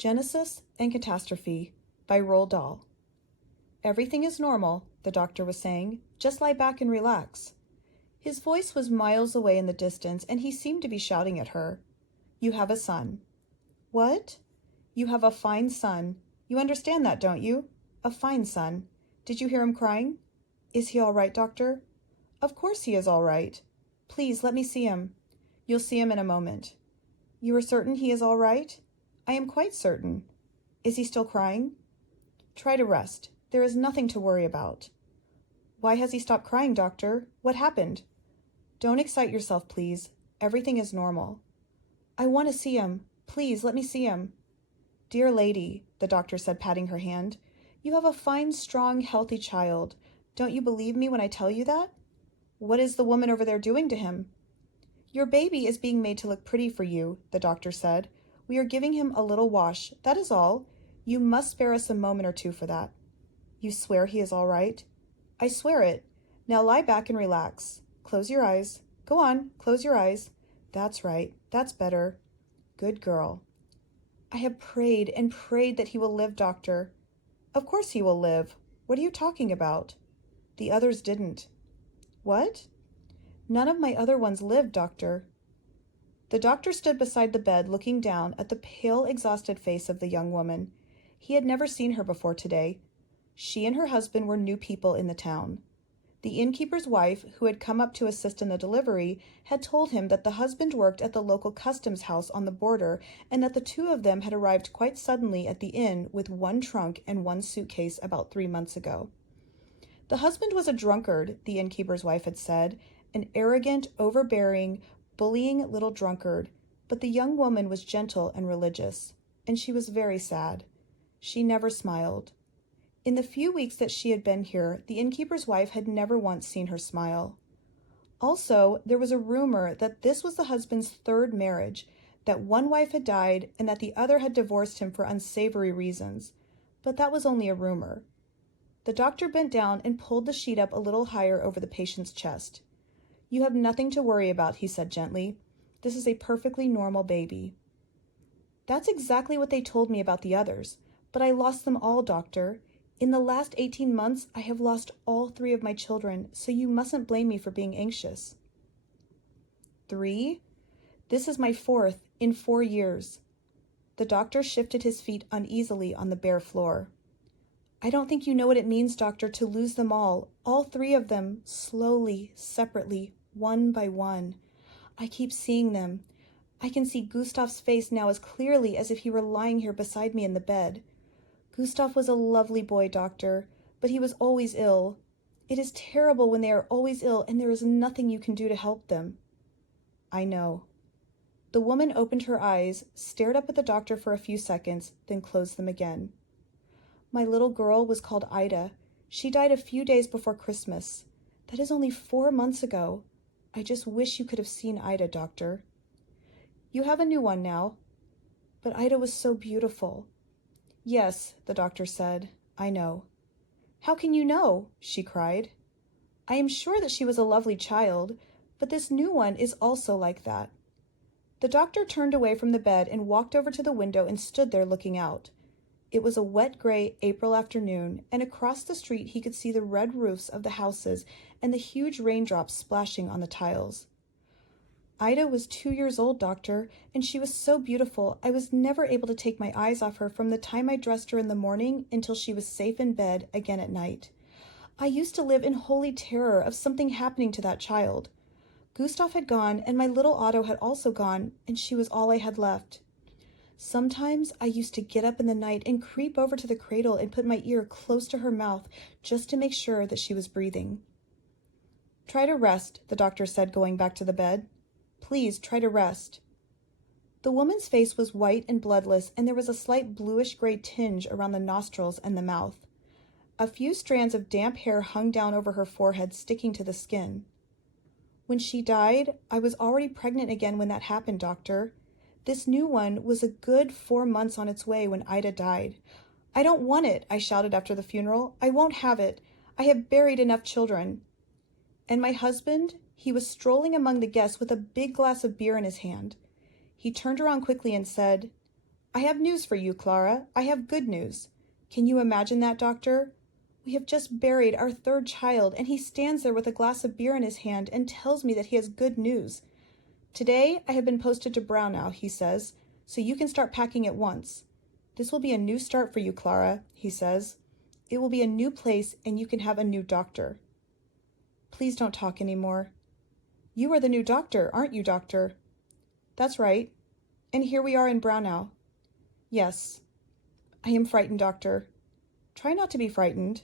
Genesis and Catastrophe by Roald Dahl. Everything is normal, the doctor was saying. Just lie back and relax. His voice was miles away in the distance, and he seemed to be shouting at her. You have a son. What? You have a fine son. You understand that, don't you? A fine son. Did you hear him crying? Is he all right, doctor? Of course he is all right. Please let me see him. You'll see him in a moment. You are certain he is all right? I am quite certain. Is he still crying? Try to rest. There is nothing to worry about. Why has he stopped crying, doctor? What happened? Don't excite yourself, please. Everything is normal. I want to see him. Please let me see him. Dear lady, the doctor said, patting her hand, you have a fine, strong, healthy child. Don't you believe me when I tell you that? What is the woman over there doing to him? Your baby is being made to look pretty for you, the doctor said. We are giving him a little wash, that is all. You must spare us a moment or two for that. You swear he is all right? I swear it. Now lie back and relax. Close your eyes. Go on, close your eyes. That's right. That's better. Good girl. I have prayed and prayed that he will live, doctor. Of course he will live. What are you talking about? The others didn't. What? None of my other ones lived, doctor. The doctor stood beside the bed looking down at the pale, exhausted face of the young woman. He had never seen her before today. She and her husband were new people in the town. The innkeeper's wife, who had come up to assist in the delivery, had told him that the husband worked at the local customs house on the border and that the two of them had arrived quite suddenly at the inn with one trunk and one suitcase about 3 months ago. The husband was a drunkard, the innkeeper's wife had said, an arrogant, overbearing, bullying little drunkard, but the young woman was gentle and religious, and she was very sad. She never smiled. In the few weeks that she had been here, the innkeeper's wife had never once seen her smile. Also, there was a rumor that this was the husband's third marriage, that one wife had died and that the other had divorced him for unsavory reasons, but that was only a rumor. The doctor bent down and pulled the sheet up a little higher over the patient's chest. You have nothing to worry about, he said gently. This is a perfectly normal baby. That's exactly what they told me about the others, but I lost them all, doctor. In the last 18 months, I have lost all 3 of my children, so you mustn't blame me for being anxious. 3? This is my 4th in 4 years. The doctor shifted his feet uneasily on the bare floor. I don't think you know what it means, doctor, to lose them all 3 of them, slowly, separately, one by one. I keep seeing them. I can see Gustav's face now as clearly as if he were lying here beside me in the bed. Gustav was a lovely boy, doctor, but he was always ill. It is terrible when they are always ill and there is nothing you can do to help them. I know. The woman opened her eyes, stared up at the doctor for a few seconds, then closed them again. My little girl was called Ida. She died a few days before Christmas. That is only 4 months ago. I just wish you could have seen Ida, doctor. You have a new one now. But Ida was so beautiful. Yes, the doctor said. I know. How can you know? She cried. I am sure that she was a lovely child, but this new one is also like that. The doctor turned away from the bed and walked over to the window and stood there looking out. It was a wet gray April afternoon, and across the street he could see the red roofs of the houses and the huge raindrops splashing on the tiles. Ida was 2 years old, doctor, and she was so beautiful I was never able to take my eyes off her from the time I dressed her in the morning until she was safe in bed again at night. I used to live in holy terror of something happening to that child. Gustav had gone, and my little Otto had also gone, and she was all I had left. Sometimes I used to get up in the night and creep over to the cradle and put my ear close to her mouth just to make sure that she was breathing. Try to rest, the doctor said, going back to the bed. Please try to rest. The woman's face was white and bloodless, and there was a slight bluish-gray tinge around the nostrils and the mouth. A few strands of damp hair hung down over her forehead, sticking to the skin. When she died, I was already pregnant again when that happened, doctor. This new one was a good 4 months on its way when Ida died. I don't want it, I shouted after the funeral. I won't have it. I have buried enough children. And my husband? He was strolling among the guests with a big glass of beer in his hand. He turned around quickly and said, I have news for you, Clara. I have good news. Can you imagine that, Doctor? We have just buried our third child, and he stands there with a glass of beer in his hand and tells me that he has good news. Today I have been posted to Brownell, he says, so you can start packing at once. This will be a new start for you, Clara, he says. It will be a new place, and you can have a new doctor. Please don't talk anymore. You are the new doctor, aren't you, Doctor? That's right. And here we are in Brownell. Yes. I am frightened, Doctor. Try not to be frightened.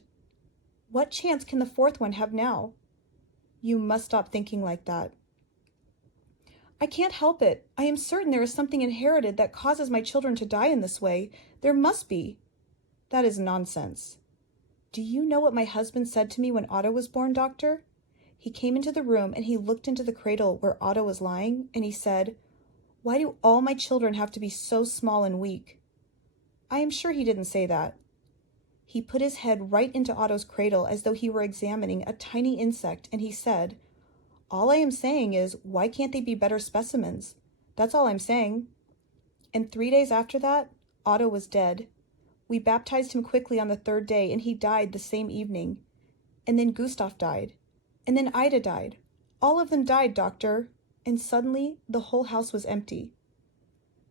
What chance can the fourth one have now? You must stop thinking like that. I can't help it. I am certain there is something inherited that causes my children to die in this way. There must be. That is nonsense. Do you know what my husband said to me when Otto was born, Doctor? He came into the room and he looked into the cradle where Otto was lying, and he said, "Why do all my children have to be so small and weak?" I am sure he didn't say that. He put his head right into Otto's cradle as though he were examining a tiny insect, and he said, "All I am saying is, why can't they be better specimens? That's all I'm saying." And 3 days after that, Otto was dead. We baptized him quickly on the third day, and he died the same evening. And then Gustav died. And then Ida died. All of them died, Doctor. And suddenly, the whole house was empty.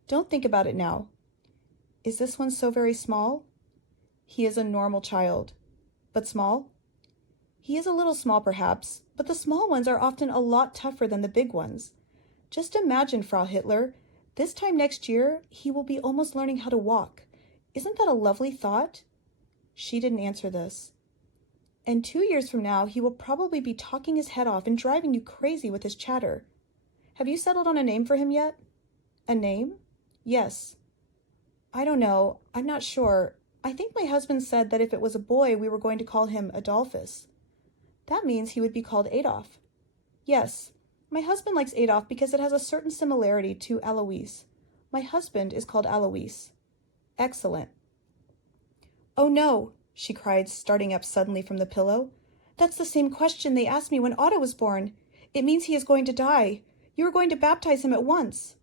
Don't think about it now. Is this one so very small? He is a normal child. But small? He is a little small, perhaps, but the small ones are often a lot tougher than the big ones. Just imagine, Frau Hitler, this time next year, he will be almost learning how to walk. Isn't that a lovely thought? She didn't answer this. And 2 years from now, he will probably be talking his head off and driving you crazy with his chatter. Have you settled on a name for him yet? A name? Yes. I don't know. I'm not sure. I think my husband said that if it was a boy, we were going to call him Adolphus. That means he would be called Adolf. Yes, my husband likes Adolf because it has a certain similarity to Alois. My husband is called Alois. Excellent. Oh no, she cried, starting up suddenly from the pillow. That's the same question they asked me when Otto was born. It means he is going to die. You are going to baptize him at once.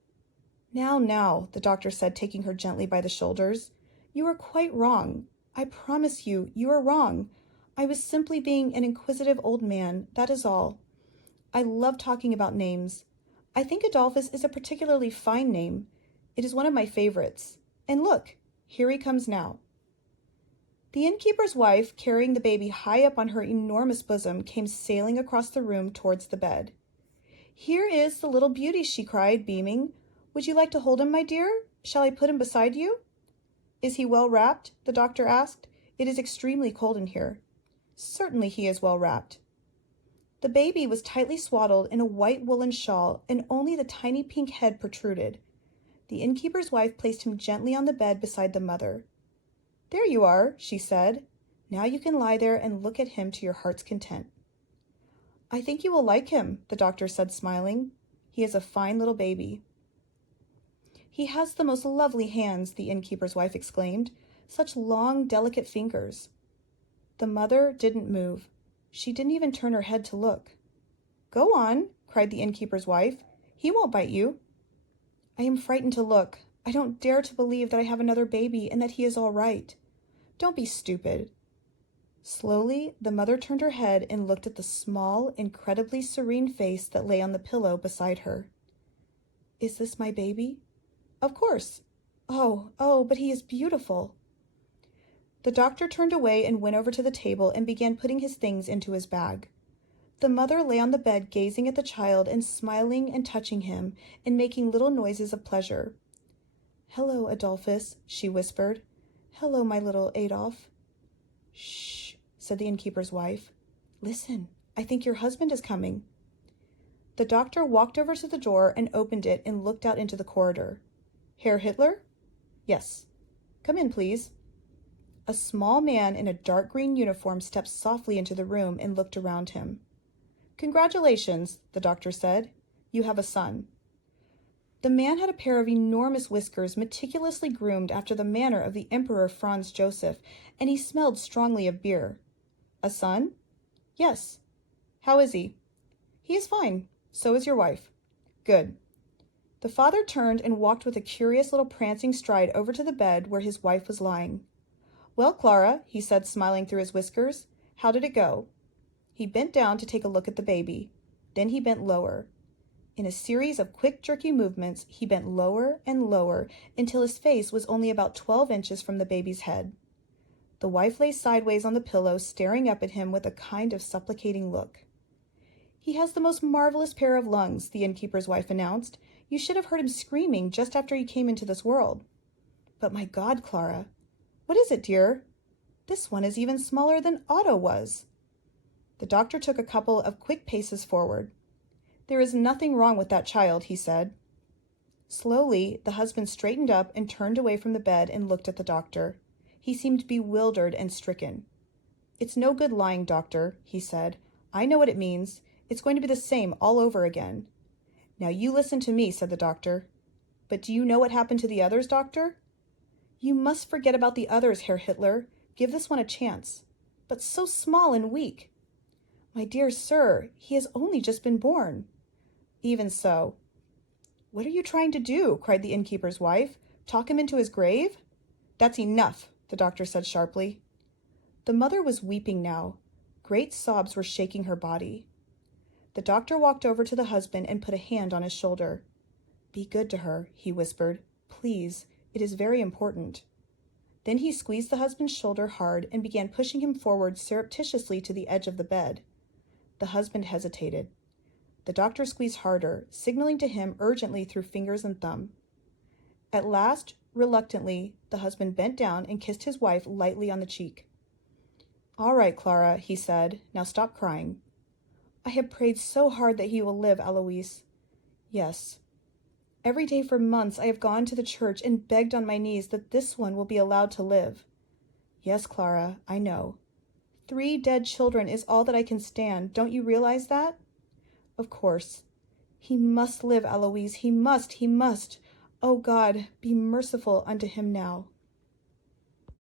Now, the doctor said, taking her gently by the shoulders. You are quite wrong. I promise you, you are wrong. I was simply being an inquisitive old man, that is all. I love talking about names. I think Adolphus is a particularly fine name. It is one of my favorites. And look, here he comes now. The innkeeper's wife, carrying the baby high up on her enormous bosom, came sailing across the room towards the bed. Here is the little beauty, she cried, beaming. Would you like to hold him, my dear? Shall I put him beside you? Is he well wrapped? The doctor asked. It is extremely cold in here. Certainly he is well wrapped. The baby was tightly swaddled in a white woolen shawl, and only the tiny pink head protruded. The innkeeper's wife placed him gently on the bed beside the mother. There you are, she said. Now you can lie there and look at him to your heart's content. I think you will like him, the doctor said, smiling. He is a fine little baby. He has the most lovely hands, the innkeeper's wife exclaimed. Such long, delicate fingers. The mother didn't move. She didn't even turn her head to look. Go on, cried the innkeeper's wife. He won't bite you. I am frightened to look. I don't dare to believe that I have another baby and that he is all right. Don't be stupid. Slowly, the mother turned her head and looked at the small, incredibly serene face that lay on the pillow beside her. Is this my baby? Of course. Oh, but he is beautiful. The doctor turned away and went over to the table and began putting his things into his bag. The mother lay on the bed gazing at the child and smiling and touching him and making little noises of pleasure. Hello, Adolphus, she whispered. Hello, my little Adolf. Shh, said the innkeeper's wife. Listen, I think your husband is coming. The doctor walked over to the door and opened it and looked out into the corridor. Herr Hitler? Yes. Come in, please. A small man in a dark green uniform stepped softly into the room and looked around him. Congratulations, the doctor said. You have a son. The man had a pair of enormous whiskers meticulously groomed after the manner of the Emperor Franz Joseph, and he smelled strongly of beer. A son? Yes. How is he? He is fine. So is your wife. Good. The father turned and walked with a curious little prancing stride over to the bed where his wife was lying. "Well, Clara," he said, smiling through his whiskers, "how did it go?" He bent down to take a look at the baby. Then he bent lower. In a series of quick, jerky movements, he bent lower and lower until his face was only about 12 inches from the baby's head. The wife lay sideways on the pillow, staring up at him with a kind of supplicating look. "He has the most marvelous pair of lungs," the innkeeper's wife announced. "You should have heard him screaming just after he came into this world." "But my God, Clara." "What is it, dear?" "This one is even smaller than Otto was." The doctor took a couple of quick paces forward. "There is nothing wrong with that child," he said. Slowly, the husband straightened up and turned away from the bed and looked at the doctor. He seemed bewildered and stricken. "It's no good lying, doctor," he said. "I know what it means. It's going to be the same all over again." "Now you listen to me," said the doctor. "But do you know what happened to the others, doctor?" "You must forget about the others, Herr Hitler. Give this one a chance." "But so small and weak." "My dear sir, he has only just been born." "Even so." "What are you trying to do?" cried the innkeeper's wife. "Talk him into his grave?" "That's enough," the doctor said sharply. The mother was weeping now. Great sobs were shaking her body. The doctor walked over to the husband and put a hand on his shoulder. "Be good to her," he whispered. "Please, it is very important." Then he squeezed the husband's shoulder hard and began pushing him forward surreptitiously to the edge of the bed. The husband hesitated. The doctor squeezed harder, signaling to him urgently through fingers and thumb. At last, reluctantly, the husband bent down and kissed his wife lightly on the cheek. "All right, Clara," he said. "Now stop crying." "I have prayed so hard that he will live, Alois." "Yes." "Every day for months I have gone to the church and begged on my knees that this one will be allowed to live." "Yes, Clara, I know." 3 dead children is all that I can stand. Don't you realize that?" "Of course." "He must live, Alois. He must. He must. Oh God, be merciful unto him now."